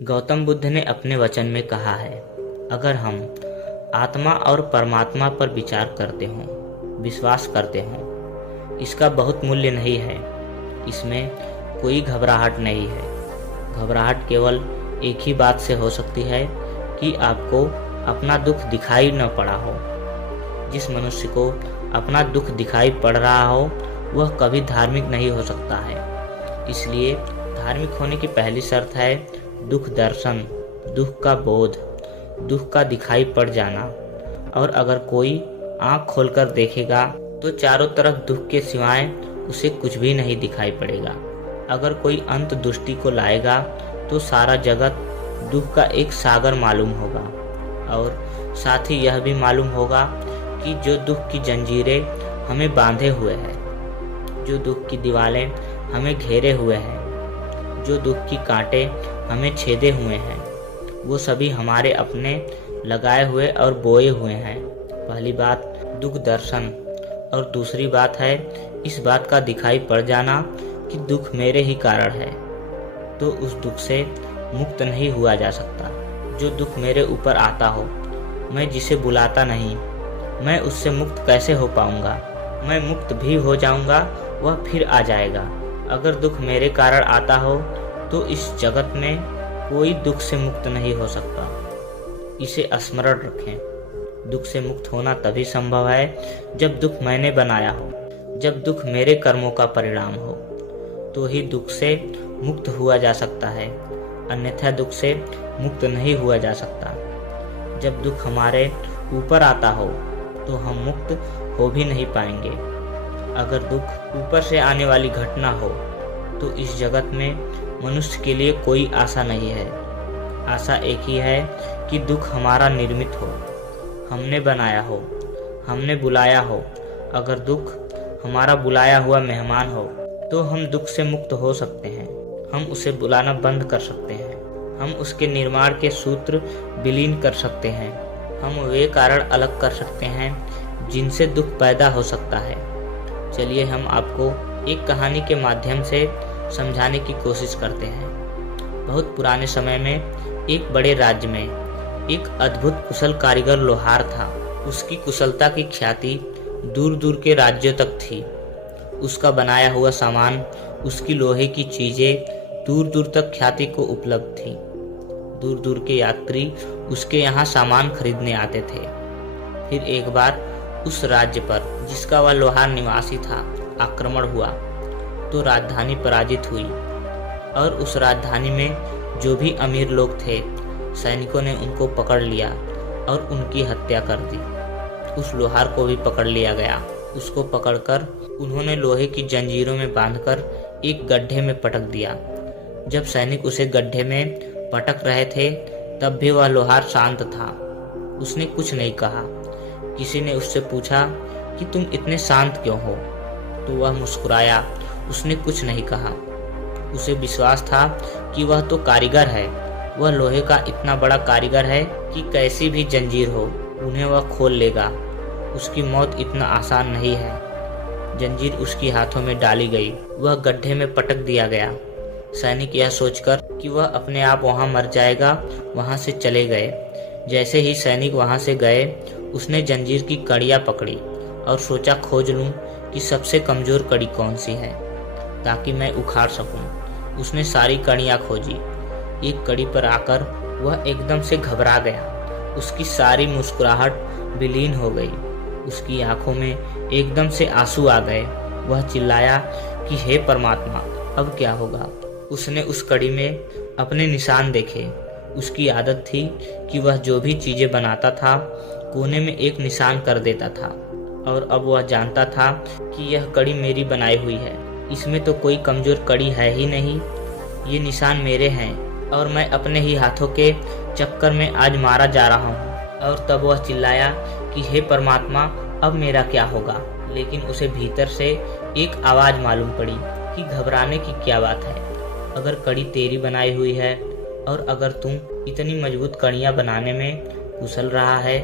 गौतम बुद्ध ने अपने वचन में कहा है, अगर हम आत्मा और परमात्मा पर विचार करते हों, विश्वास करते हों, इसका बहुत मूल्य नहीं है। इसमें कोई घबराहट नहीं है। घबराहट केवल एक ही बात से हो सकती है कि आपको अपना दुख दिखाई न पड़ा हो। जिस मनुष्य को अपना दुख दिखाई पड़ रहा हो वह कभी धार्मिक नहीं हो सकता है। इसलिए धार्मिक होने की पहली शर्त है दुख दर्शन, दुख का बोध, दुख का दिखाई पड़ जाना। और अगर कोई आंख खोलकर देखेगा तो चारों तरफ दुख के सिवाय उसे कुछ भी नहीं दिखाई पड़ेगा। अगर कोई अंत दृष्टि को लाएगा तो सारा जगत दुख का एक सागर मालूम होगा। और साथ ही यह भी मालूम होगा कि जो दुख की जंजीरें हमें बांधे हुए हैं, जो दुख की दीवारें हमें घेरे हुए हैं, जो दुख की कांटे हमें छेदे हुए हैं, वो सभी हमारे अपने लगाए हुए और बोए हुए हैं। पहली बात दुख दर्शन, और दूसरी बात है इस बात का दिखाई पड़ जाना कि दुख मेरे ही कारण है। तो उस दुख से मुक्त नहीं हुआ जा सकता। जो दुख मेरे ऊपर आता हो, मैं जिसे बुलाता नहीं, मैं उससे मुक्त कैसे हो पाऊंगा? मैं मुक्त भी हो जाऊंगा, वह फिर आ जाएगा। अगर दुख मेरे कारण आता हो तो इस जगत में कोई दुख से मुक्त नहीं हो सकता। इसे स्मरण रखें। दुख से मुक्त होना तभी संभव है जब दुख मैंने बनाया हो, जब दुख मेरे कर्मों का परिणाम हो, तो ही दुख से मुक्त हुआ जा सकता है। अन्यथा दुख से मुक्त नहीं हुआ जा सकता। जब दुख हमारे ऊपर आता हो तो हम मुक्त हो भी नहीं पाएंगे। अगर दुख ऊपर से आने वाली घटना हो तो इस जगत में मनुष्य के लिए कोई आशा नहीं है। आशा एक ही है कि दुख हमारा निर्मित हो, हमने बनाया हो, हमने बुलाया हो। अगर दुख हमारा बुलाया हुआ मेहमान हो तो हम दुख से मुक्त हो सकते हैं। हम उसे बुलाना बंद कर सकते हैं। हम उसके निर्माण के सूत्र विलीन कर सकते हैं। हम वे कारण अलग कर सकते हैं जिनसे दुख पैदा हो सकता है। चलिए हम आपको एक कहानी के माध्यम से समझाने की कोशिश करते हैं। बहुत पुराने समय में एक बड़े राज्य में एक अद्भुत कुशल कारीगर लोहार था। उसकी कुशलता की ख्याति दूर दूर के राज्यों तक थी। उसका बनाया हुआ सामान, उसकी लोहे की चीजें दूर दूर तक ख्याति को उपलब्ध थी। दूर दूर के यात्री उसके यहाँ सामान खरीदने आते थे। फिर एक बार उस राज्य पर, जिसका वह लोहार निवासी था, आक्रमण हुआ तो राजधानी पराजित हुई। और उस राजधानी में जो भी अमीर लोग थे, सैनिकों ने उनको पकड़ लिया और उनकी हत्या कर दी। उस लोहार को भी पकड़ लिया गया। उसको पकड़कर उन्होंने लोहे की जंजीरों में बांधकर एक गड्ढे में पटक दिया। जब सैनिक उसे गड्ढे में पटक रहे थे तब भी वह लोहार शांत था। उसने कुछ नहीं कहा। किसी ने उससे पूछा कि तुम इतने शांत क्यों हो? तो वह मुस्कुराया। उसने कुछ नहीं कहा। उसे विश्वास था कि वह तो कारीगर है। वह लोहे का इतना बड़ा कारीगर है कि कैसी भी जंजीर हो उन्हें वह खोल लेगा। उसकी मौत इतना आसान नहीं है। जंजीर उसकी हाथों में डाली गई। वह गड्ढे में पटक दिया गया। सैनिक यह सोचकर कि वह अपने आप वहां मर जाएगा, वहां से चले गए। जैसे ही सैनिक वहां से गए, उसने जंजीर की कड़ियां पकड़ी और सोचा खोज लूं कि सबसे कमजोर कड़ी कौन सी है ताकि मैं उखाड़ सकूं। उसने सारी कड़ियां खोजी। एक कड़ी पर आकर वह एकदम से घबरा गया। उसकी सारी मुस्कुराहट विलीन हो गई। उसकी आंखों में एकदम से आंसू आ गए। वह चिल्लाया कि हे परमात्मा, अब क्या होगा? उसने उस कड़ी में अपने निशान देखे। उसकी आदत थी कि वह जो भी चीजें बनाता था कोने में एक निशान कर देता था। और अब वह जानता था कि यह कड़ी मेरी बनाई हुई है। इसमें तो कोई कमजोर कड़ी है ही नहीं। ये निशान मेरे हैं और मैं अपने ही हाथों के चक्कर में आज मारा जा रहा हूँ। और तब वह चिल्लाया कि हे परमात्मा, अब मेरा क्या होगा? लेकिन उसे भीतर से एक आवाज मालूम पड़ी कि घबराने की क्या बात है। अगर कड़ी तेरी बनाई हुई है और अगर तुम इतनी मजबूत कड़ियां बनाने में कुशल रहा है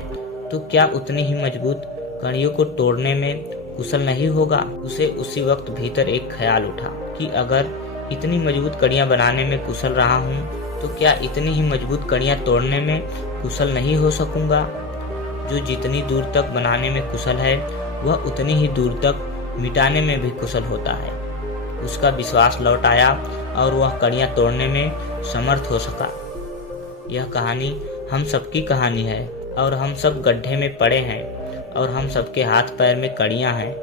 तो क्या उतनी ही मजबूत कड़ियों को तोड़ने में कुशल नहीं होगा? उसे उसी वक्त भीतर एक ख्याल उठा कि अगर इतनी मजबूत कड़ियां बनाने में कुशल रहा हूँ तो क्या इतनी ही मजबूत कड़ियाँ तोड़ने में कुशल नहीं हो सकूंगा? जो जितनी दूर तक बनाने में कुशल है वह उतनी ही दूर तक मिटाने में भी कुशल होता है। उसका विश्वास लौट आया और वह कड़ियाँ तोड़ने में समर्थ हो सका। यह कहानी हम सबकी कहानी है और हम सब गड्ढे में पड़े हैं और हम सबके हाथ पैर में कड़ियाँ हैं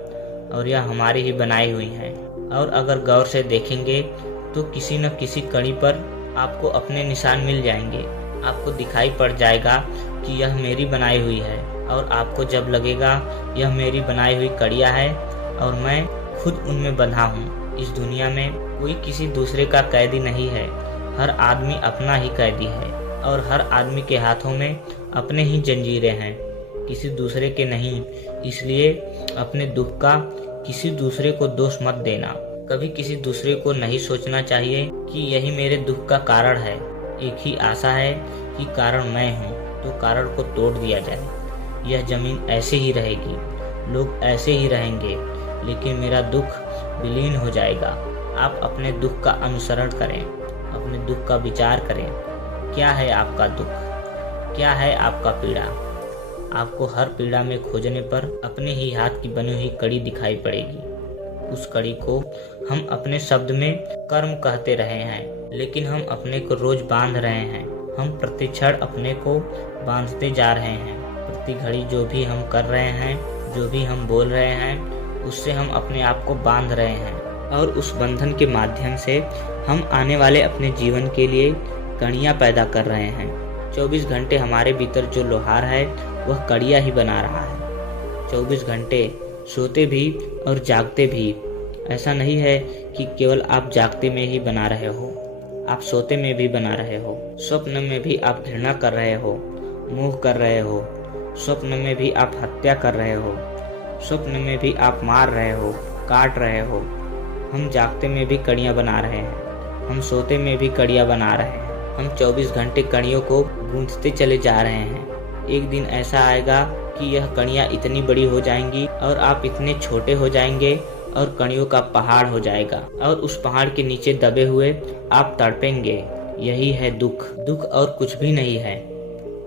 और यह हमारी ही बनाई हुई हैं। और अगर गौर से देखेंगे तो किसी न किसी कड़ी पर आपको अपने निशान मिल जाएंगे। आपको दिखाई पड़ जाएगा कि यह मेरी बनाई हुई है और आपको जब लगेगा यह मेरी बनाई हुई कड़ियाँ है और मैं खुद उनमें बंधा हूँ। इस दुनिया में कोई किसी दूसरे का कैदी नहीं है, हर आदमी अपना ही कैदी है और हर आदमी के हाथों में अपने ही जंजीरें हैं, किसी दूसरे के नहीं। इसलिए अपने दुख का किसी दूसरे को दोष मत देना। कभी किसी दूसरे को नहीं सोचना चाहिए कि यही मेरे दुख का कारण है। एक ही आशा है कि कारण मैं हूँ, तो कारण को तोड़ दिया जाए। यह जमीन ऐसे ही रहेगी, लोग ऐसे ही रहेंगे, लेकिन मेरा दुख विलीन हो जाएगा। आप अपने दुख का अनुसरण करें, अपने दुख का विचार करें। क्या है आपका दुख? क्या है आपका पीड़ा? आपको हर पीड़ा में खोजने पर अपने ही हाथ की बनी हुई कड़ी दिखाई पड़ेगी। उस कड़ी को हम अपने शब्द में कर्म कहते रहे हैं, लेकिन हम अपने को रोज बांध रहे हैं। हम प्रति क्षण अपने को बांधते जा रहे हैं। प्रति घड़ी जो भी हम कर रहे हैं, जो भी हम बोल रहे हैं, उससे हम अपने आप को बांध रहे हैं और उस बंधन के माध्यम से हम आने वाले अपने जीवन के लिए कड़ियाँ पैदा कर रहे हैं। 24 घंटे हमारे भीतर जो लोहार है वह कड़ियाँ ही बना रहा है। 24 घंटे सोते भी और जागते भी। ऐसा नहीं है कि केवल आप जागते में ही बना रहे हो, आप सोते में भी बना रहे हो। स्वप्न में भी आप घृणा कर रहे हो, मोह कर रहे हो। स्वप्न में भी आप हत्या कर रहे हो, स्वप्न में भी आप मार रहे हो, काट रहे हो। हम जागते में भी कड़ियाँ बना रहे हैं, हम सोते में भी कड़ियाँ बना रहे हैं। हम 24 घंटे कड़ियों को गूंथते चले जा रहे हैं। एक दिन ऐसा आएगा कि यह कड़ियाँ इतनी बड़ी हो जाएंगी और आप इतने छोटे हो जाएंगे और कड़ियों का पहाड़ हो जाएगा और उस पहाड़ के नीचे दबे हुए आप तड़पेंगे। यही है दुख। दुख और कुछ भी नहीं है।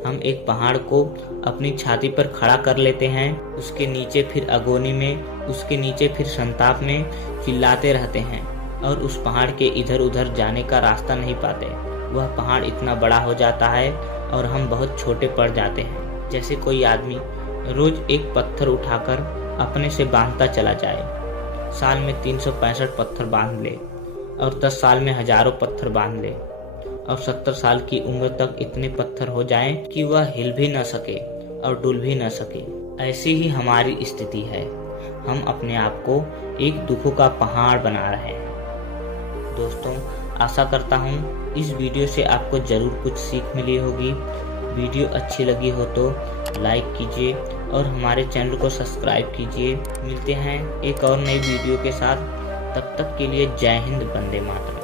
हम एक पहाड़ को अपनी छाती पर खड़ा कर लेते हैं, उसके नीचे फिर अगोनी में, उसके नीचे फिर संताप में चिल्लाते रहते हैं और उस पहाड़ के इधर उधर जाने का रास्ता नहीं पाते। वह पहाड़ इतना बड़ा हो जाता है और हम बहुत छोटे पड़ जाते हैं। जैसे कोई आदमी रोज एक पत्थर उठाकर अपने से बांधता चला जाए। साल में 365 पत्थर बांध ले और 10 साल में हजारों पत्थर बांध ले और 70 साल की उम्र तक इतने पत्थर हो जाएं कि वह हिल भी न सके और डुल भी न सके। ऐसी ही हमारी स्थिति है। हम अपने आप को एक दुखों का पहाड़ बना रहे हैं। दोस्तों, आशा करता हूँ इस वीडियो से आपको जरूर कुछ सीख मिली होगी। वीडियो अच्छी लगी हो तो लाइक कीजिए और हमारे चैनल को सब्सक्राइब कीजिए। मिलते हैं एक और नई वीडियो के साथ। तब तक के लिए जय हिंद, वंदे मातरम।